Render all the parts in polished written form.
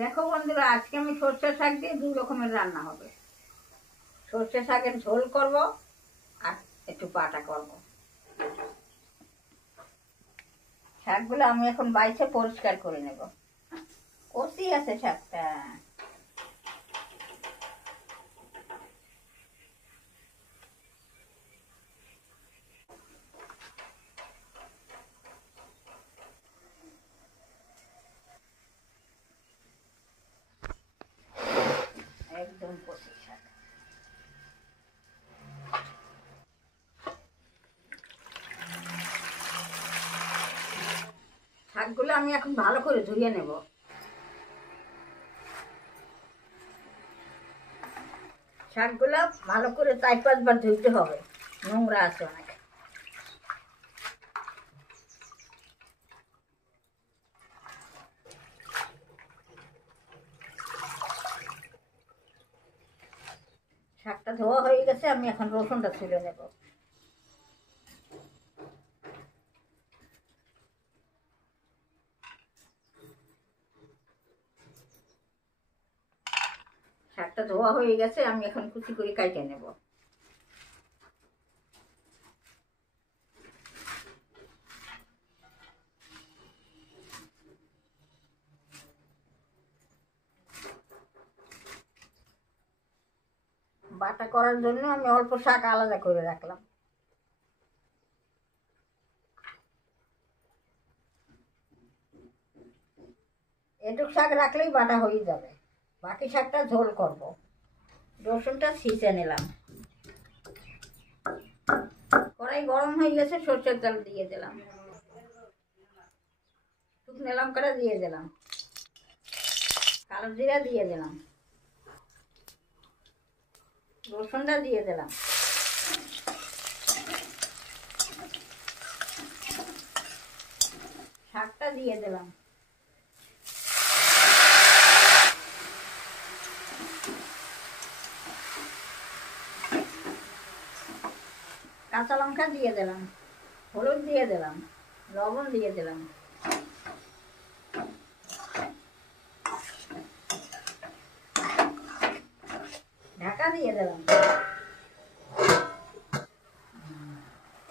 দেখো বন্ধুরা, আজকে আমি সর্ষে শাক দিয়ে 2 রকমের রান্না হবে। সর্ষে শাকের ঝোল করব আর একটু বাটা করব। শাকগুলো আমি এখন বাইছে পরিষ্কার করে নেব। কষি আছে শাকটা। একদম কষি শাক। শাকগুলো আমি এখন ভালো করে ধুয়ে নেব। শাকগুলো ভালো করে 4-5 বার ধুইতে হবে, নোংরা আছে অনেক। শাকটা ধোয়া হয়ে গেছে, আমি এখন রসুনটা তুলে নেব। শাকটা ধোয়া হয়ে গেছে, আমি এখন কুচি করে কাটে নেব। বাটা করার জন্য আমি অল্প শাক আলাদা করে রাখলাম। এটুক শাক রাখলেই বাটা হয়ে যাবে। বাকি শাকটা ঝোল করব। রসুনটা ছিঁচে নিলাম। কড়াই গরম হয়ে গেছে, সরষের তেল দিয়ে দিলাম। শুকনো লঙ্কাটা দিয়ে দিলাম। কালো জিরা দিয়ে দিলাম। রসুনটা দিয়ে দিলাম। শাকটা দিয়ে দিলাম। কাঁচা লঙ্কা দিয়ে দিলাম। হলুদ দিয়ে দিলাম। লবণ দিয়ে দিলাম। ঢাকা দিয়ে দিলাম।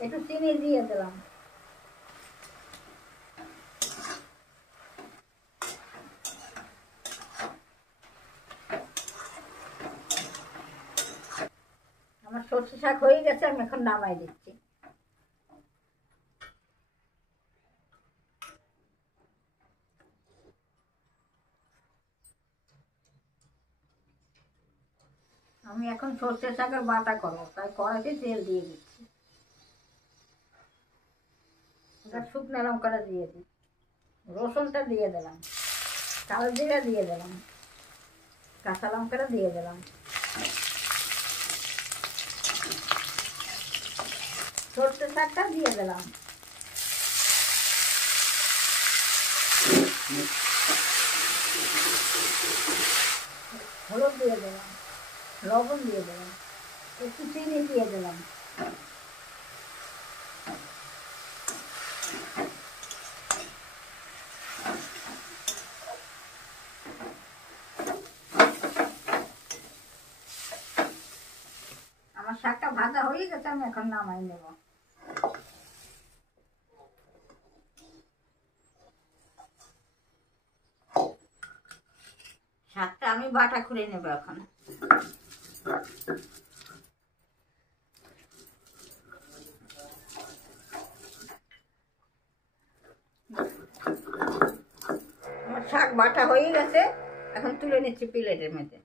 একটু চিনি দিয়ে দিলাম। আমার সর্ষে শাক হয়ে গেছে, আমি এখন নামাই দিচ্ছি। আমি এখন সর্ষে শাকের বাটা করবো, তাই কড়াইতে তেল দিয়ে দিচ্ছি। শুকনো লঙ্কাটা দিয়ে দিই। রসুনটা দিয়ে দিলাম। কালো জিরা দিয়ে দিলাম। কাঁচা লঙ্কাটা দিয়ে দিলাম। সর্ষে শাকটা দিয়ে দিলাম। হলুদ দিয়ে দিলাম। লবণ দিয়ে দিলাম। একটু চিনি দিয়ে দিলাম। আমার শাকটা ভাজা হয়ে গেছে, আমি এখন নামাই নেব। শাকটা আমি বাটা করে নেব এখন। আমার শাক বাটা হয়ে গেছে, এখন তুলে নিচ্ছি প্লেটের মধ্যে।